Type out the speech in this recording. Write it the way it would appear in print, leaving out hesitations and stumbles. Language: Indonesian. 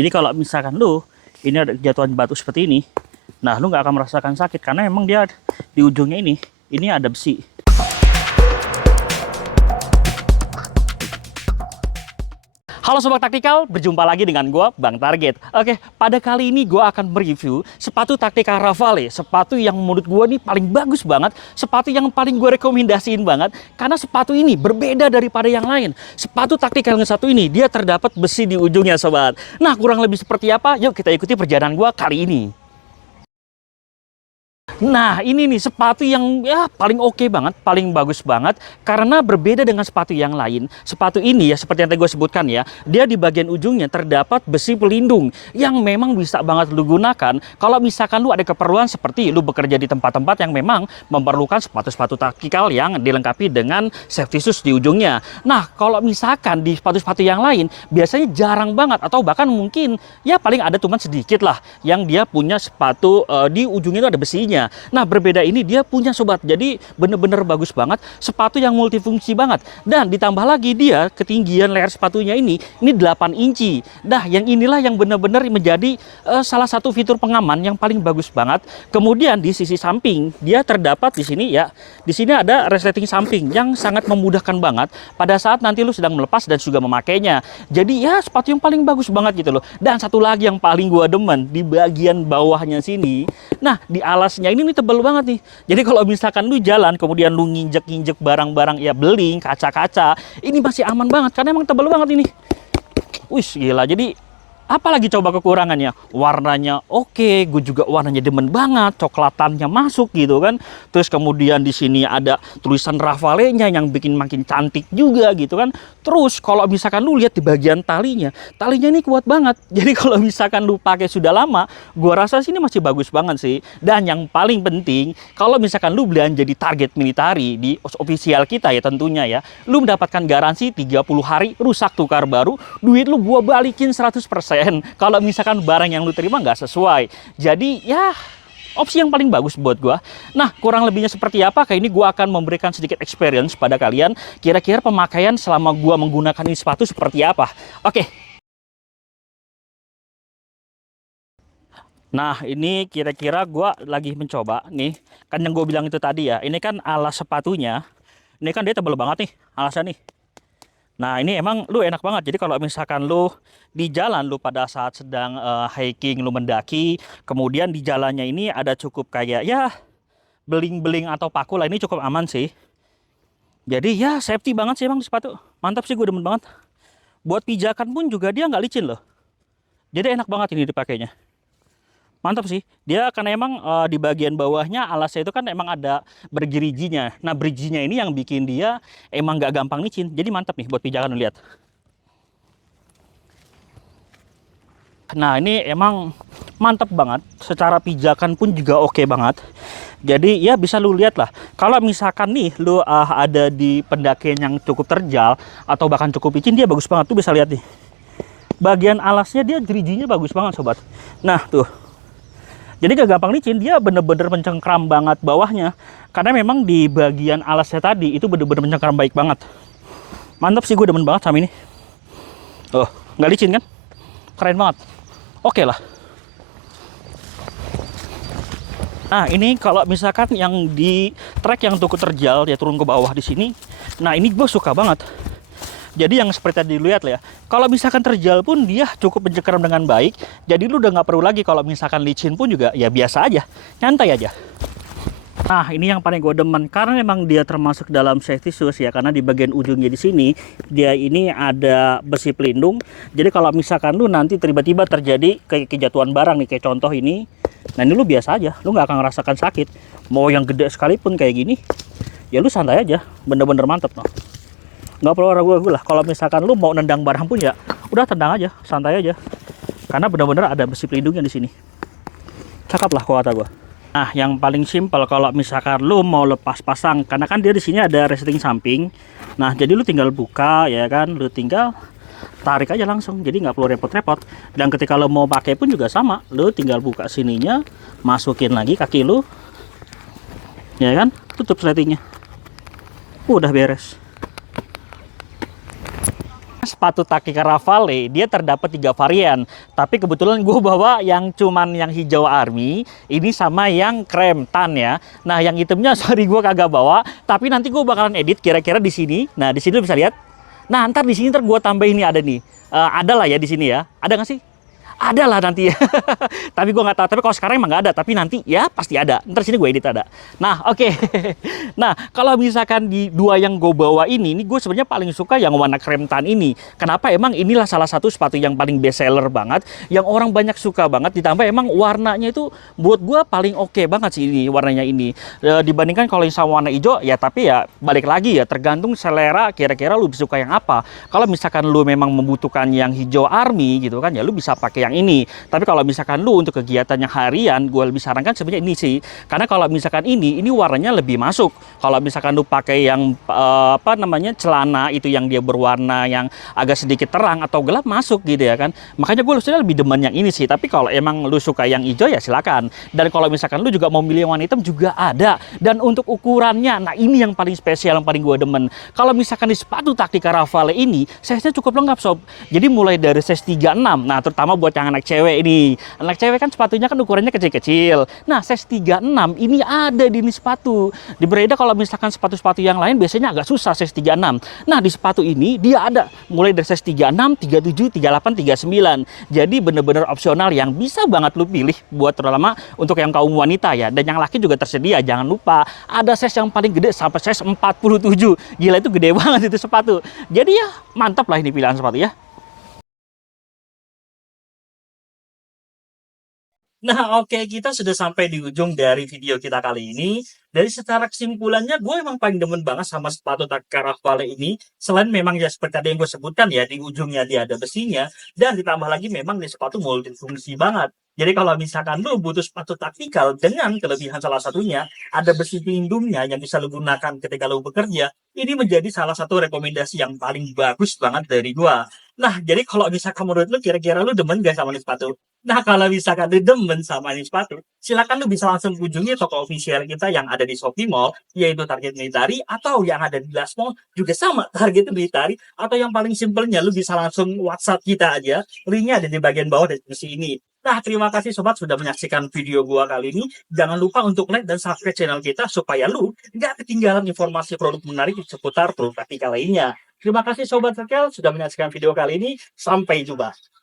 Jadi kalau misalkan lu ini ada jatuhan batu seperti ini, nah lu nggak akan merasakan sakit karena memang dia di ujungnya ini ada besi. Halo Sobat Taktikal, berjumpa lagi dengan gua Bang Target. Oke, pada kali ini gua akan mereview sepatu Taktikal Rafale. Sepatu yang menurut gua nih paling bagus banget. Sepatu yang paling gua rekomendasiin banget. Karena sepatu ini berbeda daripada yang lain. Sepatu Taktikal yang satu ini, dia terdapat besi di ujungnya Sobat. Nah, kurang lebih seperti apa? Yuk kita ikuti perjalanan gua kali ini. Nah, ini nih sepatu yang ya paling oke banget, paling bagus banget. Karena berbeda dengan sepatu yang lain. Sepatu ini ya seperti yang tadi gue sebutkan ya, dia di bagian ujungnya terdapat besi pelindung yang memang bisa banget lu gunakan kalau misalkan lu ada keperluan seperti lu bekerja di tempat-tempat yang memang memerlukan sepatu-sepatu taktikal yang dilengkapi dengan safety shoes di ujungnya. Nah, kalau misalkan di sepatu-sepatu yang lain biasanya jarang banget atau bahkan mungkin ya paling ada cuma sedikit lah yang dia punya sepatu di ujungnya itu ada besinya. Nah, berbeda ini dia punya Sobat. Jadi bener-bener bagus banget. Sepatu yang multifungsi banget. Dan ditambah lagi dia ketinggian leher sepatunya ini 8 inci. Nah, yang inilah yang benar-benar menjadi salah satu fitur pengaman yang paling bagus banget. Kemudian di sisi samping dia terdapat di sini ya. Di sini ada resleting samping yang sangat memudahkan banget pada saat nanti lu sedang melepas dan juga memakainya. Jadi ya sepatu yang paling bagus banget gitu loh. Dan satu lagi yang paling gua demen di bagian bawahnya sini. Nah, di alasnya ini tebel banget nih. Jadi kalau misalkan lu jalan kemudian lu nginjek-nginjek barang-barang ya beling, kaca-kaca, ini masih aman banget karena emang tebel banget ini. Wih, gila. Jadi apalagi coba kekurangannya? Warnanya oke, gue juga warnanya demen banget, coklatannya masuk gitu kan. Terus kemudian di sini ada tulisan Rafale-nya yang bikin makin cantik juga gitu kan. Terus kalau misalkan lu lihat di bagian talinya ini kuat banget. Jadi kalau misalkan lu pakai sudah lama, gua rasa sini masih bagus banget sih. Dan yang paling penting, kalau misalkan lu belanja di Target Military di official kita ya tentunya ya, lu mendapatkan garansi 30 hari rusak tukar baru, duit lu gua balikin 100%. Kalau misalkan barang yang lu terima nggak sesuai. Jadi ya opsi yang paling bagus buat gua. Nah, kurang lebihnya seperti apa? Kayak ini gua akan memberikan sedikit experience pada kalian. Kira-kira pemakaian selama gua menggunakan ini sepatu seperti apa? Oke. Nah, ini kira-kira gua lagi mencoba nih. Kan yang gue bilang itu tadi ya. Ini kan alas sepatunya. Ini kan dia tebal banget nih alasnya nih. Nah, ini emang lu enak banget. Jadi kalau misalkan lu di jalan lu pada saat sedang hiking, lu mendaki, kemudian di jalannya ini ada cukup kayak ya beling-beling atau paku lah, ini cukup aman sih. Jadi ya safety banget sih emang di sepatu. Mantap sih, gue demen banget. Buat pijakan pun juga dia nggak licin loh. Jadi enak banget ini dipakainya. Mantap sih. Dia karena emang di bagian bawahnya alasnya itu kan emang ada bergerijinya. Nah, berijinya ini yang bikin dia emang nggak gampang licin. Jadi mantap nih buat pijakan, lihat. Nah, ini emang mantap banget. Secara pijakan pun juga oke banget. Jadi ya bisa lu lihat lah. Kalau misalkan nih lu ada di pendakian yang cukup terjal atau bahkan cukup licin, dia bagus banget. Tuh bisa lihat nih. Bagian alasnya dia gerijinya bagus banget Sobat. Nah tuh. Jadi gak gampang licin, dia bener-bener mencengkram banget bawahnya. Karena memang di bagian alasnya tadi itu bener-bener mencengkram baik banget. Mantap sih, gue demen banget sama ini. Oh, nggak licin kan? Keren banget. Oke lah. Nah, ini kalau misalkan yang di trek yang cukup terjal, dia turun ke bawah di sini. Nah, ini gue suka banget. Jadi yang seperti tadi dilihat ya, kalau misalkan terjal pun dia cukup mencengkeram dengan baik. Jadi lu udah nggak perlu lagi kalau misalkan licin pun juga ya biasa aja, nyantai aja. Nah, ini yang paling gue demen karena memang dia termasuk dalam safety shoes ya, karena di bagian ujungnya di sini dia ini ada besi pelindung. Jadi kalau misalkan lu nanti tiba-tiba terjadi kayak kejatuhan barang nih, kayak contoh ini, nah ini lu biasa aja, lu nggak akan ngerasakan sakit. Mau yang gede sekalipun kayak gini, ya lu santai aja, bener-bener mantep loh. Nggak perlu ragu-ragu lah. Kalau misalkan lu mau nendang barang pun ya udah tendang aja, santai aja. Karena benar-benar ada besi pelindungnya di sini. Cakep lah kalau kata gua. Nah, yang paling simpel kalau misalkan lu mau lepas pasang, karena kan dia di sini ada resleting samping. Nah, jadi lu tinggal buka ya kan, lu tinggal tarik aja langsung. Jadi nggak perlu repot-repot. Dan ketika lu mau pakai pun juga sama, lu tinggal buka sininya, masukin lagi kaki lu, ya kan, tutup resletingnya. Udah beres. sepatu kaki Caravale, dia terdapat 3 varian. Tapi kebetulan gue bawa yang cuman yang hijau army, ini sama yang krem tan ya. Nah, yang hitamnya sorry gue kagak bawa, tapi nanti gue bakalan edit kira-kira di sini. Nah, di sini lu bisa lihat. Nah, ntar di sini ntar gue tambahin nih ada nih. Ada lah ya di sini ya. Ada nggak sih? Ada lah nanti ya. Tapi gue nggak tahu. Tapi kalau sekarang emang nggak ada. Tapi nanti ya pasti ada. Ntar sini gue edit ada. Nah oke. Nah kalau misalkan di dua yang gue bawa ini gue sebenarnya paling suka yang warna krem tan ini. Kenapa? Emang inilah salah satu sepatu yang paling best seller banget. Yang orang banyak suka banget. Ditambah emang warnanya itu buat gue paling oke banget sih ini warnanya ini. Dibandingkan kalau yang sama warna hijau ya tapi ya balik lagi ya tergantung selera kira-kira lu suka yang apa. Kalau misalkan lu memang membutuhkan yang hijau army gitu kan ya lu bisa pakai yang ini. Tapi kalau misalkan lu untuk kegiatannya harian, gue lebih sarankan sebenarnya ini sih. Karena kalau misalkan ini warnanya lebih masuk. Kalau misalkan lu pakai yang apa namanya celana itu yang dia berwarna yang agak sedikit terang atau gelap masuk gitu ya kan. Makanya gue sebenarnya lebih demen yang ini sih. Tapi kalau emang lu suka yang hijau ya silakan. Dan kalau misalkan lu juga mau milih yang warna hitam juga ada. Dan untuk ukurannya, nah ini yang paling spesial yang paling gue demen. Kalau misalkan di sepatu kaki Caravale ini, size-nya cukup lengkap sob. Jadi mulai dari size 36. Nah terutama buat yang anak cewek ini. Anak cewek kan sepatunya kan ukurannya kecil-kecil. Nah, size 36 ini ada di ini sepatu. Di berbeda kalau misalkan sepatu-sepatu yang lain biasanya agak susah size 36. Nah, di sepatu ini dia ada mulai dari size 36, 37, 38, 39. Jadi bener-bener opsional yang bisa banget lu pilih buat terutama untuk yang kaum wanita ya. Dan yang laki juga tersedia. Jangan lupa ada size yang paling gede sampai size 47. Gila itu gede banget itu sepatu. Jadi ya mantap lah ini pilihan sepatu ya. Nah, oke, kita sudah sampai di ujung dari video kita kali ini. Dari secara kesimpulannya, gue emang paling demen banget sama sepatu Caravale ini. Selain memang ya seperti tadi yang gue sebutkan ya, di ujungnya dia ada besinya. Dan ditambah lagi memang di sepatu multifungsi banget. Jadi kalau misalkan lu butuh sepatu taktikal dengan kelebihan salah satunya, ada besi pelindungnya yang bisa lu gunakan ketika lu bekerja, ini menjadi salah satu rekomendasi yang paling bagus banget dari gua. Nah, jadi kalau misalkan menurut lu kira-kira lu demen gak sama ini sepatu? Nah, kalau misalkan lu demen sama ini sepatu, silakan lu bisa langsung kunjungi toko official kita yang ada di Shopee Mall, yaitu Target Military, atau yang ada di Blast Mall, juga sama Target Military, atau yang paling simpelnya, lu bisa langsung WhatsApp kita aja, linknya ada di bagian bawah deskripsi ini. Nah, terima kasih sobat sudah menyaksikan video gua kali ini. Jangan lupa untuk like dan subscribe channel kita supaya lu nggak ketinggalan informasi produk menarik seputar produk praktikal lainnya. Terima kasih sobat Sekel sudah menyaksikan video kali ini. Sampai jumpa.